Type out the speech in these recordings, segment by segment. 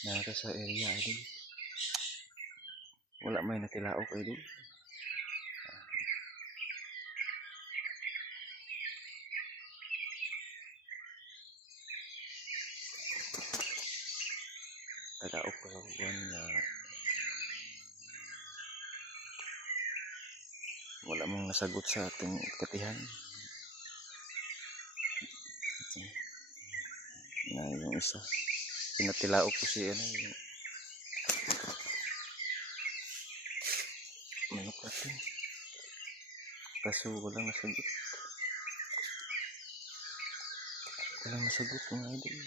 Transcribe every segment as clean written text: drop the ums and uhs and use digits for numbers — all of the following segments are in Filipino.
Nara sa area idol. Wala may natilaok idol. Tagaok ko sa buwan na wala mong nasagot sa ating katihan. Na yung isa. Pinatilaok ko si ano yung manok natin. Kaso walang nasagot. Walang nasagot mga idol.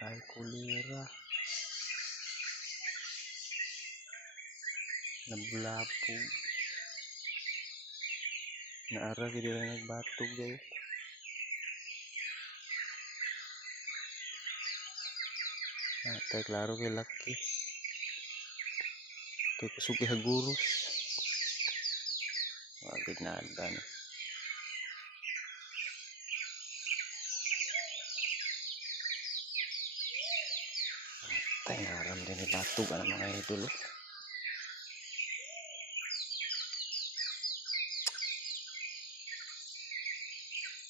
Ay kulira. Nablapo. Naara gid na nagbatog guys. Tay klaro kay laki. Kay kusugi haguros. Wagid na adan. Tay naram din ni batog ang mga idol.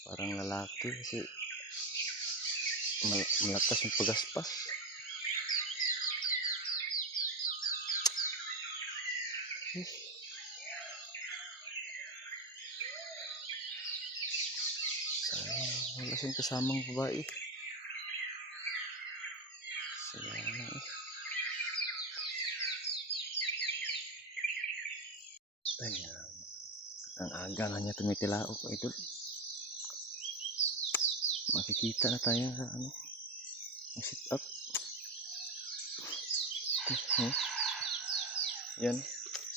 Parang lalaki kasi malakas yung pagaspas. Sayang, wala siyang kasamang babae. Sayang na eh. Sayang. Ang aga na niya tumitilaok idol. Makikita na tayo sa ano. Ang sit up. Yan.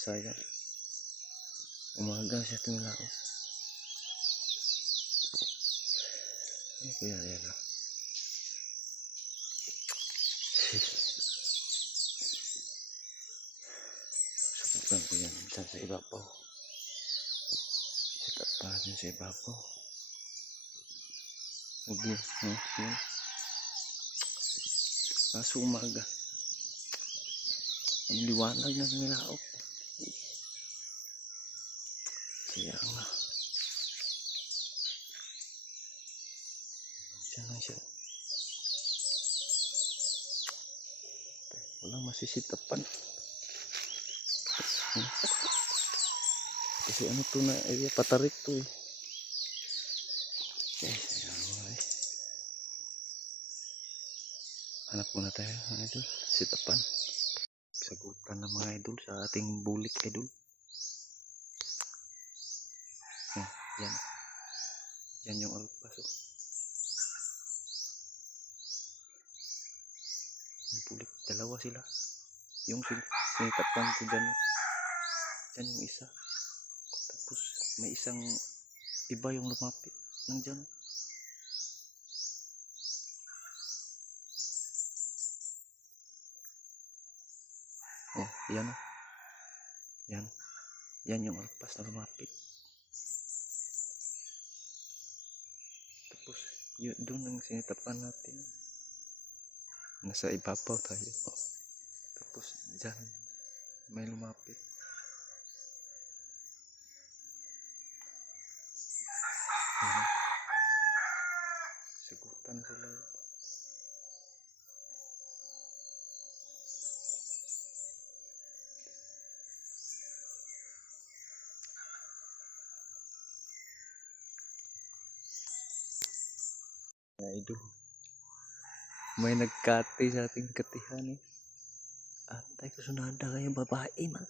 Sayang. Umaga siya tumilaok. Ano kaya yan ah. Subukan ko yan minsan sa ibabaw. Sit up pa natin sa ibabaw. Okay. Yan. Kaso umaga. Ang liwanag na tumilaok. Kaya nga. Diyan lang siya. Walang masisitapan. Kasi ano to na area patarik to eh. Okay, hanap muna tayo mga idol. Sitapan. Sagutan ng mga idol sa ating bulik idol. Yan. Yan yung alpas oh. Yung bulik. Dalawa sila. Yung sinitapan ko dyan. Yan yung isa. Tapos may isang iba yung lumapit. Nandyan. Oh, yan oh. Yan. Yan yung alpas na lumapit. Tapos yun, doon ang sinitapan natin. Nasa ibabaw tayo. Tapos dyan may lumapit. Sagutan sila. Idol. May nagkati sa ating katihan eh. Antay ko sunada kayong babae man.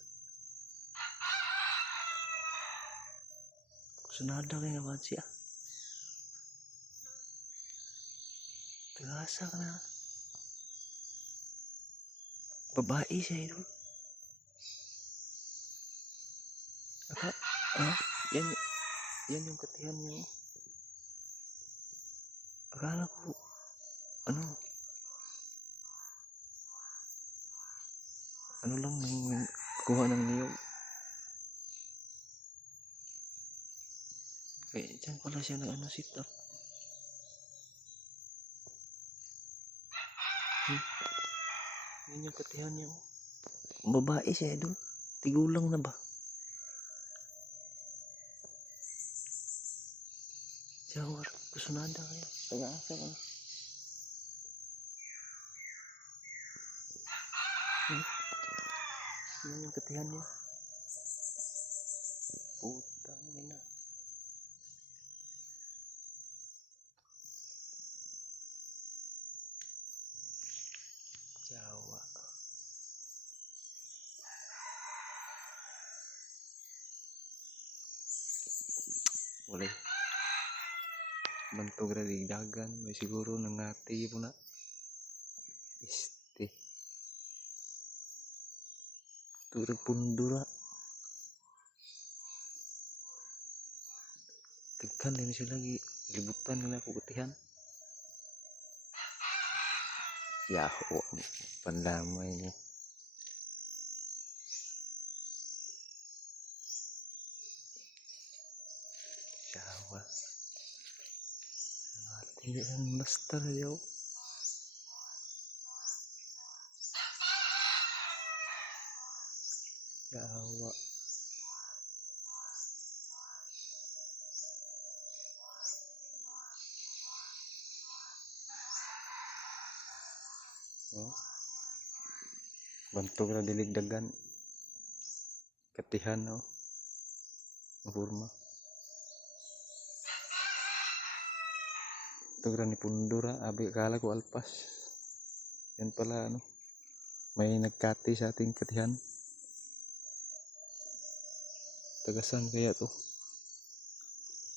Sunada kayo naman siya. Tagasa ka na. Babae siya idol. Yan yung katihan niyo. Akala ko ano lang nang kuha ng niyog. Kaya dyan pala siya na sit up. Yun yung katihan niya. Oh. Babae siya idol. Tigulang na ba? Shower. Kusunada kayo. Taga-asa ka na. Yun yung katihan niya. Putang ina. Jawa. Wala. Bantog ra digdagan. May siguro nangati po na. Este. Turag pundura. Tigkan din sila lagi. Libutan nila kukutihan. Yaho. Pandamay niya. Jawa. Ngati ang master yaw. Jawa. Oh. Bantog na diligdagan. Katihan oh. Mahurma. Bantog ra ni pundura. Abi kala ko alpas. Yan pala ano. May nagkati sa ating katihan. Tagasan kaya to.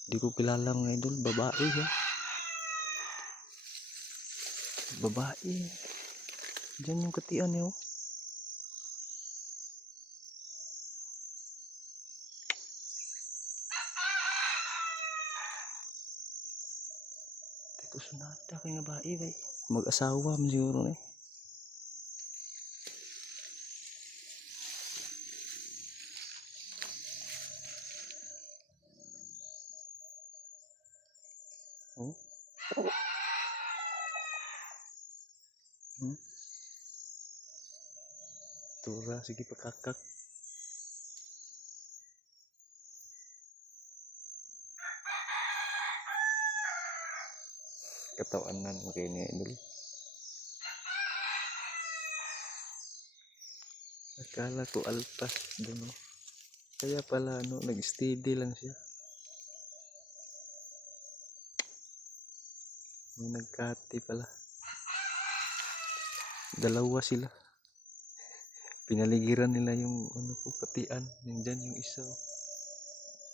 Di ko kilala ng idol. Babae ya. Babae. Diyan yung katian niyo. Teko sunada kay nga babae bay. Mag-asawa man siguro na eh. Oh. Tura sige pakakak. Katawanan mo kayo niya idol. Akala ko alpas dun oh. Kaya pala ano nag-steady lang siya. May nagkati pala. Dalawa sila. Pinaligiran nila yung ano ko katian. Nandyan yung isa.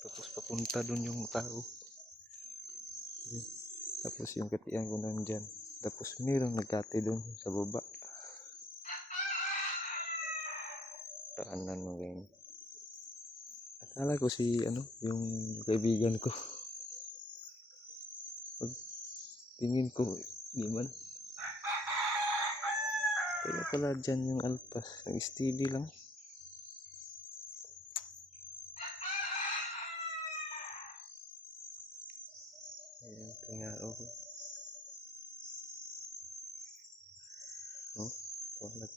Tapos papunta dun yung tao. Tapos yung katian ko nandyan. Tapos mayroong nagkati dun sa baba. Taanan mo ganyan. Akala ko si ano yung kaibigan ko. Pag tingin ko di man. Kaya pala dyan yung alpas. Nag-steady lang. Ayan, tingnan ako. Oh, toilet.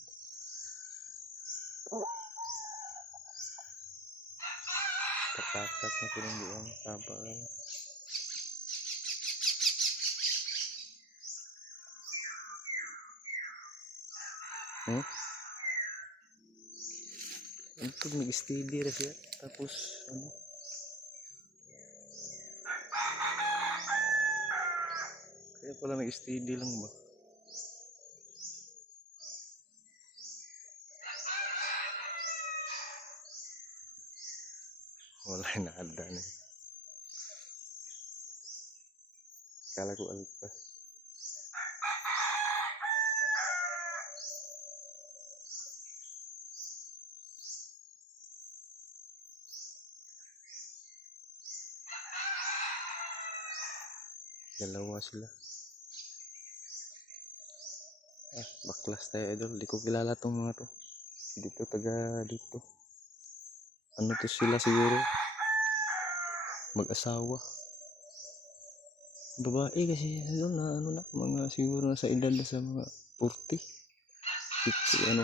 Kapakat na pinangguan. Sabaan. Ito nag-steady rin siya. Tapos ano. Kaya pala nag-steady lang ba? Wala na ada na. Kala ko alpas. Dalawa sila. Baklas tayo idol. Di ko kilala tong mga to. Dito taga dito. Ano to sila siguro? Mag-asawa. Babae kasi idol na ano na. Mga siguro nasa edad na sa mga 40. Ito ano,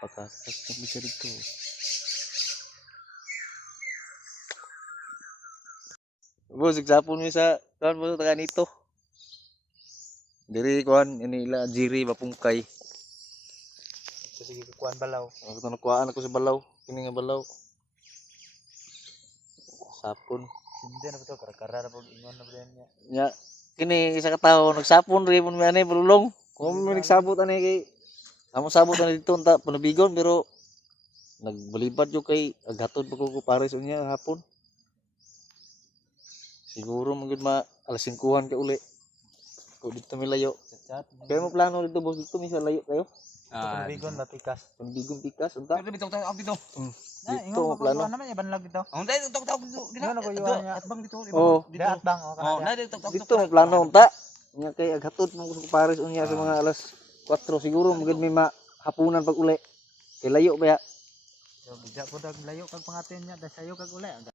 pagkakas ng bisa dito. Boss, nagsapon mo sa kuan mo taga nito. Diri kuan inila jiri bapungkay. Sige kukuan balaw. Ako nakuhaan ako sa balaw, kini nga balaw. Sapon. Hindi na to kara-kara na pag ingon na ba niya. Nya kini isa ka tawo nagsapon ri mo ani bulong. Kung may nagsabot ani kay amo sabot ani dito unta panabigon pero nagbalibad yo kay aghatod pa ko pares unya hapon. Siguro magud ma alas 5:00 ka uli. Ko dito mi layo. Chat. Kaya mo plano dito boss dito mi sa layo kayo. Bigon matikas. Panabigon pikas unta. Pero bitong tawag dito. Na, Dito ingon mo mo plano. plano naman ibanlag dito. Ang dahil tawag dito. Ano na ko yuan niya? Atbang dito. Oh, Dito. Daat bang o Oh, kana. na dito tawag dito mo plano unta. Nya kay aghatod mo ko pares unya sa mga alas 4 siguro magud mi mahapunan pag uli. Kay layo ba ya? So bigla po dag layo kag pangatin niya, dasayo kag uli.